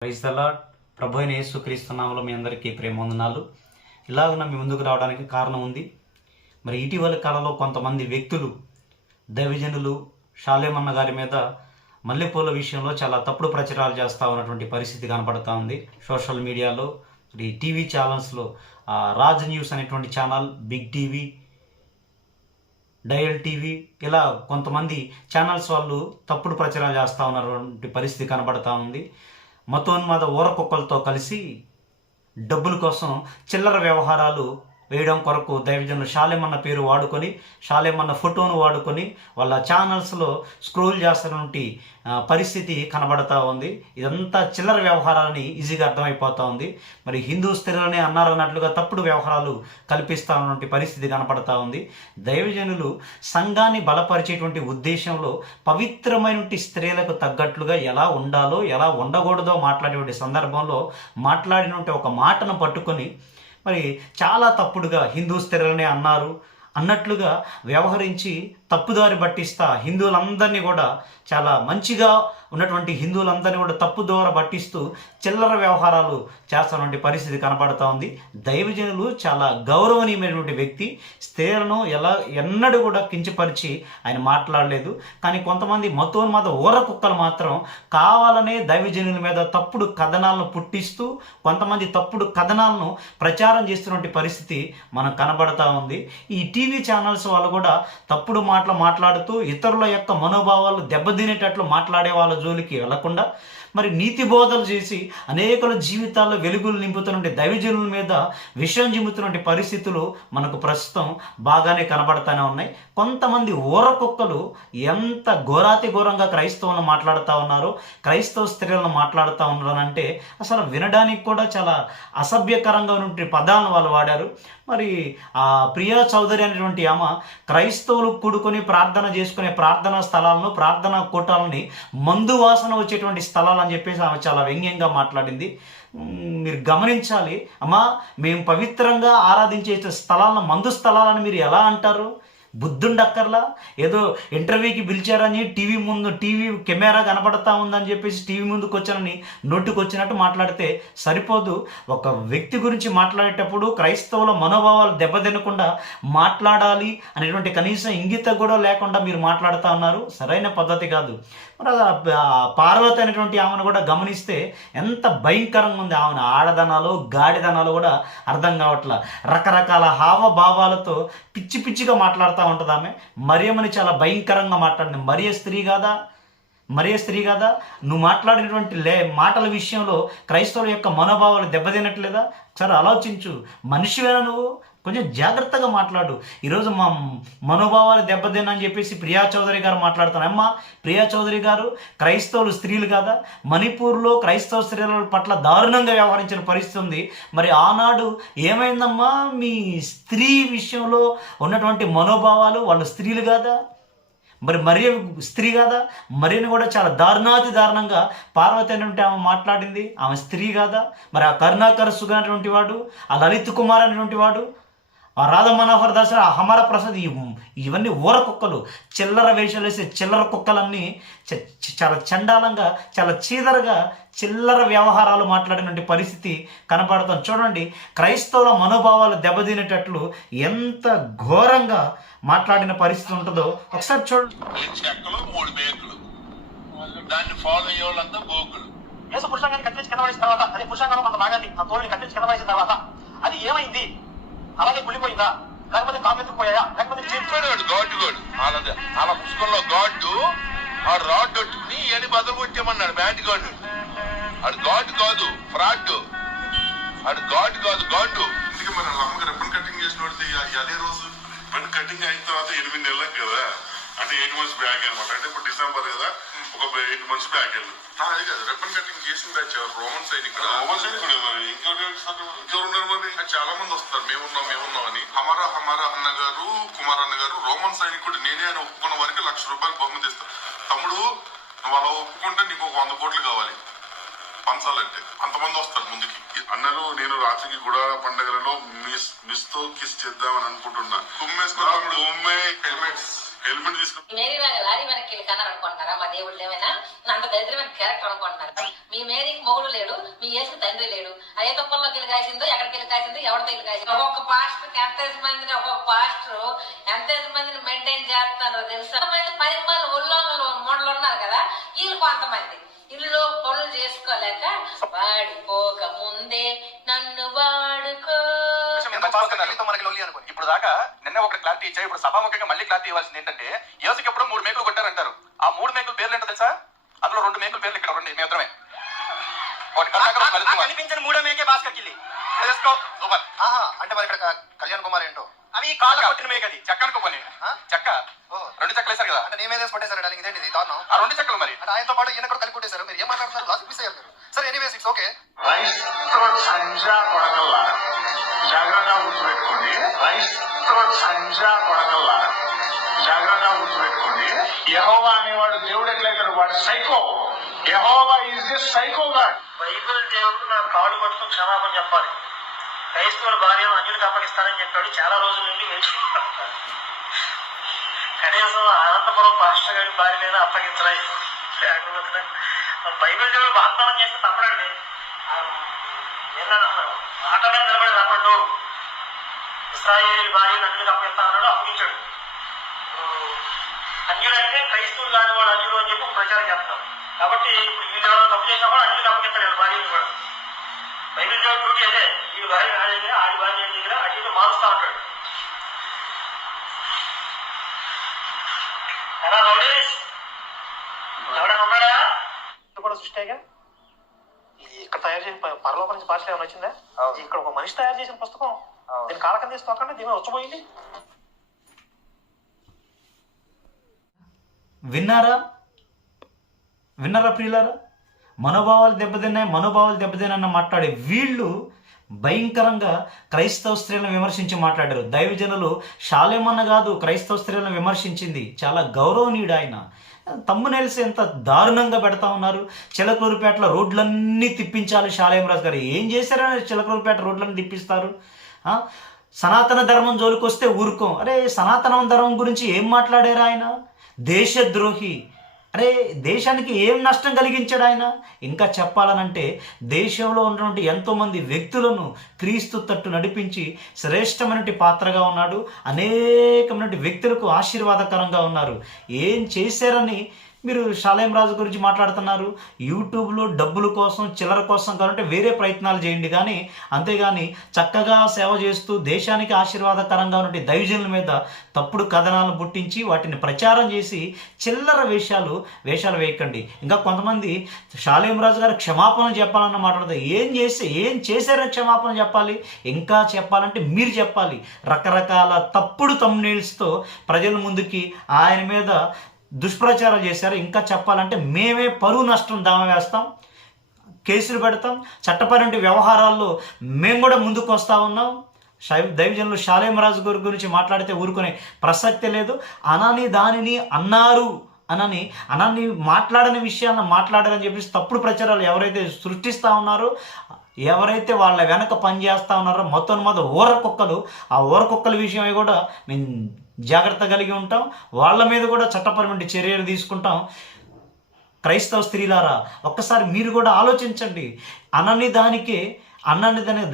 Praise the lord. ప్రభు అయిన యేసుక్రీస్తు నామములో మీ అందరికీ ప్రేమవందనాలు. ఇలాగ మీ ముందుకు రావడానికి కారణం ఉంది. మరి ఇటీవలి కాలంలో కొంతమంది వ్యక్తులు, దైవజనులు షాలేమన్న గారి మీద మల్లెపూల విషయంలో చాలా తప్పుడు ప్రచారాలు చేస్తూ ఉన్నటువంటి పరిస్థితి కనపడతా ఉంది. సోషల్ మీడియాలో, టీవీ ఛానల్స్లో, రాజ్ న్యూస్ అనేటువంటి channel, big TV, dial TV, ఇలా కొంతమంది ఛానల్స్ వాళ్ళు తప్పుడు ప్రచారాలు చేస్తూ ఉన్నటువంటి పరిస్థితి కనబడతా ఉంది. మతోన్మాద ఊరకుక్కలతో కలిసి డబ్బుల కోసం చిల్లర వ్యవహారాలు వేయడం కొరకు దైవజనులు షాలేమన్న పేరు వాడుకొని, షాలేమన్న ఫోటోను వాడుకొని వాళ్ళ ఛానల్స్లో స్క్రోల్ చేస్తున్నటువంటి పరిస్థితి కనబడతా ఉంది. ఇదంతా చిల్లర వ్యవహారాలని ఈజీగా అర్థమైపోతూ ఉంది. మరి హిందూ స్త్రీలనే అన్నారన్నట్లుగా తప్పుడు వ్యవహారాలు కల్పిస్తూ ఉన్నటువంటి పరిస్థితి కనపడతా ఉంది. దైవజనులు సంఘాన్ని బలపరిచేటువంటి ఉద్దేశంలో పవిత్రమైనటువంటి స్త్రీలకు తగ్గట్లుగా ఎలా ఉండాలో, ఎలా ఉండకూడదో మాట్లాడేటువంటి సందర్భంలో మాట్లాడినటువంటి ఒక మాటను పట్టుకొని మరి చాలా తప్పుడుగా హిందూ స్త్రీలనే అన్నట్లుగా వ్యవహరించి తప్పుదారి పట్టిస్తా హిందువులందరినీ కూడా, చాలా మంచిగా ఉన్నటువంటి హిందువులందరినీ కూడా తప్పుదోర పట్టిస్తూ చిల్లర వ్యవహారాలు చేస్తున్నటువంటి పరిస్థితి కనపడతా ఉంది. దైవజనులు చాలా గౌరవనీయమైనటువంటి వ్యక్తి. స్త్రీలను ఎన్నడూ కూడా కించపరిచి ఆయన మాట్లాడలేదు. కానీ కొంతమంది మతోన్మాద ఊరకుక్కలు మాత్రం కావాలనే దైవజనుల మీద తప్పుడు కథనాలను పుట్టిస్తూ కొంతమంది తప్పుడు కథనాలను ప్రచారం చేస్తున్నటువంటి పరిస్థితి మనకు కనబడతా ఉంది. ఈ టీవీ ఛానల్స్ వాళ్ళు కూడా తప్పుడు మాటలు మాట్లాడుతూ ఇతరుల యొక్క మనోభావాలు దెబ్బతినేటట్లు మాట్లాడే వాళ్ళ జోలికి వెళ్లకుండా మరి నీతి బోధలు చేసి అనేకుల జీవితాల్లో వెలుగులు నింపుతున్న దైవజనుల మీద విషయం జిమ్ముతున్న పరిస్థితులు మనకు ప్రస్తుతం బాగానే కనబడతానే ఉన్నాయి. కొంతమంది ఊరకుక్కలు ఎంత ఘోరాతి ఘోరంగా క్రైస్తవులను మాట్లాడుతూ ఉన్నారో, క్రైస్తవ స్త్రీలను మాట్లాడుతూ ఉన్నారంటే అసలు వినడానికి కూడా చాలా అసభ్యకరంగా ఉన్నటువంటి పదాలను వాళ్ళు వాడారు. మరి ఆ ప్రియా చౌదరి అనేటువంటి ఆమె క్రైస్తవులు కూడుకొని ప్రార్థన చేసుకునే ప్రార్థనా స్థలాలను, ప్రార్థనా కూటాలని మందు వాసన వచ్చేటువంటి స్థలాలు అని చెప్పేసి ఆమె చాలా వ్యంగ్యంగా మాట్లాడింది. మీరు గమనించాలి అమ్మా, మేము పవిత్రంగా ఆరాధించే స్థలాలను మందు స్థలాలను మీరు ఎలా అంటారు? బుద్ధుండక్కర్లా? ఏదో ఇంటర్వ్యూకి పిలిచారని టీవీ కెమెరా కనపడతా ఉందని చెప్పేసి టీవీ ముందుకు వచ్చానని నోటికి వచ్చినట్టు మాట్లాడితే సరిపోదు. ఒక వ్యక్తి గురించి మాట్లాడేటప్పుడు క్రైస్తవుల మనోభావాలు దెబ్బతినకుండా మాట్లాడాలి అనేటువంటి కనీసం ఇంగిత కూడా లేకుండా మీరు మాట్లాడుతూ ఉన్నారు. సరైన పద్ధతి కాదు. మరి పార్వతి అనేటువంటి ఆమెను కూడా గమనిస్తే ఎంత భయంకరంగా ఉంది. ఆమెను ఆడదనాలు గాడిదనాలు కూడా అర్థం కావట్లా. రకరకాల హావభావాలతో పిచ్చి పిచ్చిగా మాట్లాడుతూ ఉంటుంది ఆమె. మరియమ్మని చాలా భయంకరంగా మాట్లాడింది. మరియ స్త్రీ కాదా? నువ్వు మాట్లాడినటువంటి మాటల విషయంలో క్రైస్తవుల యొక్క మనోభావాలు దెబ్బతినట్లేదా? సరే ఆలోచించు. మనిషివేనా నువ్వు? కొంచెం జాగ్రత్తగా మాట్లాడు. ఈరోజు మా మనోభావాలు దెబ్బతినని చెప్పేసి ప్రియా చౌదరి గారు మాట్లాడుతున్నారు. అమ్మా, ప్రియా చౌదరి గారు క్రైస్తవులు స్త్రీలు కాదా? మణిపూర్లో క్రైస్తవ స్త్రీల పట్ల దారుణంగా వ్యవహరించిన పరిస్థితి ఉంది. మరి ఆనాడు ఏమైందమ్మా? మీ స్త్రీ విషయంలో ఉన్నటువంటి మనోభావాలు, వాళ్ళు స్త్రీలు కాదా? మరియ స్త్రీ కాదా? మరియని కూడా చాలా దారుణంగా పార్వతి అనేటువంటి ఆమె మాట్లాడింది. ఆమె స్త్రీ కాదా? మరి ఆ కరుణాకర సుగా అనేటువంటి వాడు, ఆ లలిత్ కుమార్ అనేటువంటి వాడు, ఆ రాధా మనోహర్ దాస్, ఆ హమార ప్రసాద్, ఇవన్నీ ఊరకుక్కలు, చిల్లర వేషాలు వేసే చిల్లర కుక్కలన్నీ చాలా చండాలంగా, చాలా చీదరగా చిల్లర వ్యవహారాలు మాట్లాడినటువంటి పరిస్థితి కనపడుతుంది. చూడండి, క్రైస్తవుల మనోభావాలు దెబ్బతినేటట్లు ఎంత ఘోరంగా మాట్లాడిన పరిస్థితి ఉంటుందో ఒకసారి చూడండి. అది ఏమైంది? అలాగే కుళ్ళిపోయిందా? లేకపోతే కామెందుకు పోయా? లేకపోతే చెప్పాడు గాడ్డు అలా పుస్తకంలో గాడ్డు ఆ రాడ్ కొట్టుకుని ఎని బదులు కొట్టేమన్నాడు. బ్యాండ్ గాడ్డు ఆడు గాడ్ కాదు, ఫ్రాడ్. ఆడు గాడ్ కాదు, గాడ్డు. ఇందుకే మన అమ్మకి రిబ్బన్ కటింగ్ చేసిన వాడితే అదే రోజు రిబ్బన్ కటింగ్ అయిన తర్వాత 8 నెలలకు కదా, అంటే 8 months బ్యాక్ అనమాట. అంటే ఇప్పుడు డిసెంబర్ కదా, ఒక 8 months బ్యాక్ వెళ్ళి అదే కదా రిబ్బన్ కటింగ్ చేసిన బ్యాచ్ రోమన్ సైడ్. ఇక్కడ రోమన్ సైడ్ ఇంకెవరున్నారు మరి? చాలా మంది వస్తారు, మేమున్నాం అని. హమారా అన్న గారు, కుమార్ అన్న గారు రోమన్ సైనికుడు నేనే అని ఒప్పుకున్న వారికి ₹1,00,000 బహుమతి ఇస్తారు. తమ్ముడు నువ్వు అలా ఒప్పుకుంటే నీకు ఒక 100 కోట్లు కావాలి పంచాలంటే. అంతమంది వస్తారు ముందుకి. అన్నారు నేను రాత్రికి గుడాల పండుగలలో మిస్ తో కిస్ చేద్దామని అనుకుంటున్నా. హెల్మెట్స్ హెల్మెట్ తీసుకుని మేరీ లారీ వెనక్కి వెళ్ళి కన్నారు అనుకుంటున్నారా? మా దేవుళ్ళు ఏమైనా అంత దరిద్రమైన క్యారెక్టర్ అనుకుంటున్నారు? మీ మేరీకి మొగుడు లేడు, మీ యేసుకి తండ్రి లేడు. అయ్యే తొప్పల్లోకి వెళ్ళి కాసిందో, ఎక్కడికి వెళ్ళి కాసిందో, ఎవరితో వెళ్ళి కాసిందో. ఒక్కొక్క పాస్టర్ ఎంతేసి మందిని మెయింటైన్ చేస్తున్నారో తెలుసా? 10 మంది ఉల్లోంగులు మూడలు ఉన్నారు కదా, వీళ్ళు కొంతమంది ఇల్లు పనులు చేసుకోలేక వాడిపోక ముందే నన్ను వాడుకో. ఇప్పుడు దాకా నిన్న ఒక క్లారిటీ ఇచ్చాయి, ఇప్పుడు సభాముఖంగా మళ్ళీ క్లారిటీ ఇవ్వాల్సింది ఏంటంటే, యేసుకి ఎప్పుడు 3 మేకులు కొట్టారంటారు. ఆ 3 మేకుల పేర్లు ఏంటో తెలుసా? అందులో 2 మేకుల పేర్లు ఇక్కడ రెండు మేత్రమే. కనిపించిన 3వ మేకే భాస్కర్ కిల్లి సూపర్. అంటే మరి ఇక్కడ కళ్యాణ్ కుమార్ ఏంటో అవి కాళ్ళ కొట్టిన మేక, అది చెక్క అనుకోని చెక్క 2 చెక్కలు వేశారు కదా, అంటే నేమేదేసి కొట్టేశారు. ఇదేంటి ఇది దారుణం. ఆ 2 చెక్కలు మరి అంటే ఆయనతో పాటు ఈయన కూడా కలిపి కొట్టేశారు. మీరు ఏం మాట్లాడుతున్నారు? లాస్ట్ మిస్ అయ్యారు మీరు. సరే ఎనీవేస్ ఇట్స్ ఓకే. క్రైస్తవ సంజా కొడకల్లా జాగ్రత్తగా గుర్తుపెట్టుకోండి. క్రైస్తవ సంజా కొడకల్లా జాగ్రత్తగా గుర్తుపెట్టుకోండి. యెహోవా అనేవాడు దేవుడు ఎట్లయితాడు? వాడు psycho. Jehovah is a psycho God. Bible దేవుడు నా కాళ్ళు పట్టుకుని క్షమాపణ చెప్పాలి. క్రైస్తవుల భార్యను అన్యులకు అప్పగిస్తానని చెప్పాడు. చాలా రోజుల నుండి వేసుకుంటాను. కనీసం అనంతపురం పాస్టర్ గారి భార్యనైనా అప్పగించరాయి. బైబిల్ దేవుడు వాగ్దానం చేస్తే తప్పడండి. ఆట మీద నిలబడి తప్పడు. ఇశ్రాయేలు భార్యను అన్యులకు అప్పగిస్తానన్నాడు, అప్పగించాడు. అన్యులంటే క్రైస్తవులు కాని వాడు అన్యులు అని చెప్పి ప్రచారం చేస్తాం. కాబట్టి ఇప్పుడు వీళ్ళు ఎవరైనా తప్పు చేసినా కూడా అన్యులకు అప్పగిస్తాడు భార్యను కూడా. బైబిల్ దేవుడు డ్యూటీ అదే. ఈ భార్య నా దగ్గర, ఆడి భార్య దగ్గర అటు ఇటు మారుస్తా ఉంటాడు. ఎలా రౌడీస్ ఎవడైనా ఉన్నాడా? కూడా సృష్టిగా ఇక్కడ తయారు చేసిన పరలోకం నుంచి భాష ఏమైనా వచ్చిందా? ఇక్కడ ఒక మనిషి తయారు చేసిన పుస్తకం. దీని కాలకం తీసి తోకండి, దీని వచ్చిపోయింది. విన్నారా ప్రియులారా? మనోభావాలు దెబ్బతిన్నాయన్న మాట్లాడే వీళ్ళు భయంకరంగా క్రైస్తవ స్త్రీలను విమర్శించి మాట్లాడారు. దైవజనులు షాలేమన్న కాదు క్రైస్తవ స్త్రీలను విమర్శించింది, చాలా గౌరవనీయుడు ఆయన. తమ్మునేల్సి ఎంత దారుణంగా పెడతా ఉన్నారు. చిలకలూరుపేటలో రోడ్లన్నీ తిప్పించాలి షాలేమరాజు గారు. ఏం చేశారని చిలకలూరుపేట రోడ్లన్నీ తిప్పిస్తారు? సనాతన ధర్మం జోలికొస్తే ఊరుకోం. అరే సనాతన ధర్మం గురించి ఏం మాట్లాడారు ఆయన? దేశద్రోహి. అరే దేశానికి ఏం నష్టం కలిగించాడు ఆయన? ఇంకా చెప్పాలనంటే దేశంలో ఉన్నటువంటి ఎంతోమంది వ్యక్తులను క్రీస్తు తట్టు నడిపించి శ్రేష్టమైనటువంటి పాత్రగా ఉన్నాడు. అనేకమైనటువంటి వ్యక్తులకు ఆశీర్వాదకరంగా ఉన్నారు. ఏం చేశారని మీరు షాలేం రాజు గురించి మాట్లాడుతున్నారు? యూట్యూబ్లో డబ్బుల కోసం, చిల్లర కోసం కావాలంటే వేరే ప్రయత్నాలు చేయండి, కానీ అంతేగాని చక్కగా సేవ చేస్తూ దేశానికి ఆశీర్వాదకరంగా ఉన్న దైవజనుల మీద తప్పుడు కథనాలను పుట్టించి వాటిని ప్రచారం చేసి చిల్లర వేషాలు వేయకండి. ఇంకా కొంతమంది షాలేం రాజు గారు క్షమాపణ చెప్పాలన్న మాట్లాడతారు. ఏం చేశారని క్షమాపణ చెప్పాలి? ఇంకా చెప్పాలంటే మీరు చెప్పాలి. రకరకాల తప్పుడు తమ్నెయిల్స్తో ప్రజల ముందుకి ఆయన మీద దుష్ప్రచారం చేశారు. ఇంకా చెప్పాలంటే మేమే పరువు నష్టం దావా వేస్తాం, కేసులు పెడతాం, చట్టపరమైన వ్యవహారాల్లో మేము కూడా ముందుకు వస్తూ ఉన్నాం. దైవజనులు షాలేం రాజు గారి గురించి మాట్లాడితే ఊరుకునే ప్రసక్తే లేదు. దానిని అన్నారు అనని మాట్లాడని విషయాన్ని మాట్లాడారని చెప్పేసి తప్పుడు ప్రచారాలు ఎవరైతే సృష్టిస్తూ ఉన్నారో, ఎవరైతే వాళ్ళ వెనక పనిచేస్తూ ఉన్నారో మొత్తం ఊరకుక్కలు, ఆ ఊరకుక్కల విషయమై కూడా మేము జాగ్రత్త కలిగి ఉంటాం. వాళ్ళ మీద కూడా చట్టపరమైన చర్యలు తీసుకుంటాం. క్రైస్తవ స్త్రీలారా ఒక్కసారి మీరు కూడా ఆలోచించండి. దానికి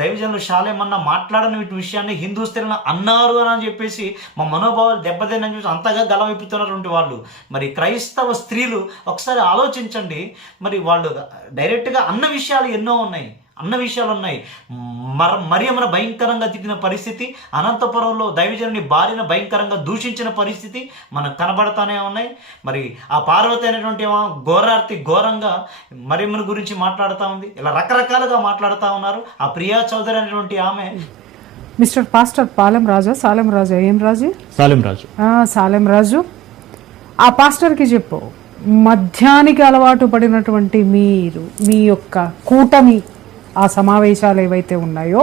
దైవజనులు షాలేమన్న మాట్లాడని వీటి విషయాన్ని హిందూ స్త్రీలను అన్నారు అని చెప్పేసి మా మనోభావాలు దెబ్బతినని చెప్పేసి అంతగా గలవైపుతున్నటువంటి వాళ్ళు. మరి క్రైస్తవ స్త్రీలు ఒకసారి ఆలోచించండి. మరి వాళ్ళు డైరెక్ట్గా అన్న విషయాలు ఎన్నో ఉన్నాయి. మరియమ్మను భయంకరంగా తిట్టిన పరిస్థితి, అనంతపురంలో దైవజనుని భార్యను భయంకరంగా దూషించిన పరిస్థితి మనకు కనబడతానే ఉన్నాయి. మరి ఆ పార్వతి అనేటువంటి ఘోరంగా మరియమ్మను గురించి మాట్లాడుతూ ఉంది. ఇలా రకరకాలుగా మాట్లాడుతూ ఉన్నారు. ఆ ప్రియా చౌదరి అనేటువంటి ఆమె మిస్టర్ పాస్టర్ సాలెం రాజు ఆ పాస్టర్కి చెప్పు, మద్యానికి అలవాటు పడినటువంటి మీరు, మీ యొక్క కూటమి ఆ సమావేశాలు ఏవైతే ఉన్నాయో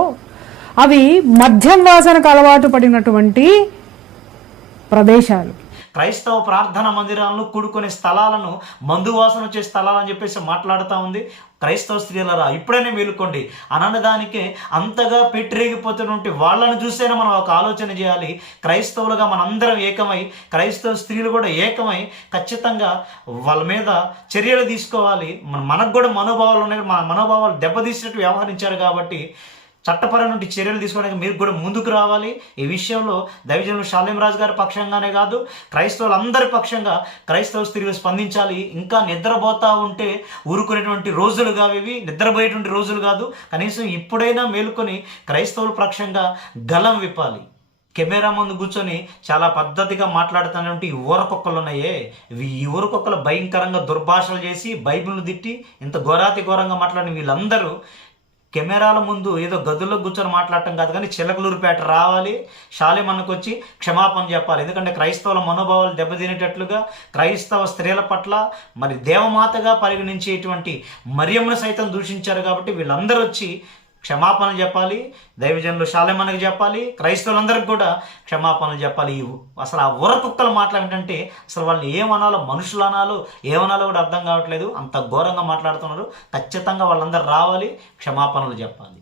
అవి మద్యం వాసనకు అలవాటు పడినటువంటి ప్రదేశాలు. క్రైస్తవ ప్రార్థనా మందిరాలను కూడుకునే స్థలాలను మందు వాసన వచ్చే స్థలాలని చెప్పేసి మాట్లాడుతూ ఉంది. క్రైస్తవ స్త్రీలరా ఇప్పుడైనా మేలుకోండి. అననదానికే అంతగా పెట్టిరేగిపోతున్నటువంటి వాళ్ళను చూసైనా మనం ఒక ఆలోచన చేయాలి. క్రైస్తవులుగా మనందరం ఏకమై, క్రైస్తవ స్త్రీలు కూడా ఏకమై ఖచ్చితంగా వాళ్ళ మీద చర్యలు తీసుకోవాలి. మనకు కూడా మనోభావాలు ఉన్నాయి. మన మనోభావాలు దెబ్బతీసినట్టు వ్యవహరించారు కాబట్టి చట్టపరమైన చర్యలు తీసుకోవడానికి మీరు కూడా ముందుకు రావాలి. ఈ విషయంలో దైవజనులు షాలేం రాజు గారి పక్షంగానే కాదు, క్రైస్తవులందరి పక్షంగా క్రైస్తవ స్త్రీలు స్పందించాలి. ఇంకా నిద్రపోతూ ఉంటే ఊరుకునేటువంటి రోజులు కావు ఇవి, నిద్రపోయేటువంటి రోజులు కాదు. కనీసం ఇప్పుడైనా మేలుకొని క్రైస్తవుల పక్షంగా గలం విప్పాలి. కెమెరా ముందు కూర్చొని చాలా పద్ధతిగా మాట్లాడుతున్నటువంటి ఈ ఊరకొక్కలు ఉన్నాయే, ఈ ఊరకొక్కలు భయంకరంగా దుర్భాషలు చేసి బైబిల్ను తిట్టి ఇంత ఘోరాతి ఘోరంగా మాట్లాడిన వీళ్ళందరూ కెమెరాల ముందు ఏదో గదుల్లో కూర్చొని మాట్లాడటం కాదు, కానీ చిలకలూరుపేట రావాలి, షాలేమన్నకు వచ్చి క్షమాపణ చెప్పాలి. ఎందుకంటే క్రైస్తవుల మనోభావాలు దెబ్బతినేటట్లుగా క్రైస్తవ స్త్రీల పట్ల మరి దేవమాతగా పరిగణించేటువంటి మరియమ్మను సైతం దూషించారు. కాబట్టి వీళ్ళందరూ వచ్చి క్షమాపణలు చెప్పాలి. దైవజనులు షాలేమన్నకి చెప్పాలి, క్రైస్తవులందరికీ కూడా క్షమాపణలు చెప్పాలి. అసలు ఆ ఊరకుక్కల మాటలు ఏంటంటే అసలు వాళ్ళు ఏమనాలో, మనుషులు అనాలో ఏమనాలో కూడా అర్థం కావట్లేదు. అంత ఘోరంగా మాట్లాడుతున్నారు. ఖచ్చితంగా వాళ్ళందరూ రావాలి, క్షమాపణలు చెప్పాలి.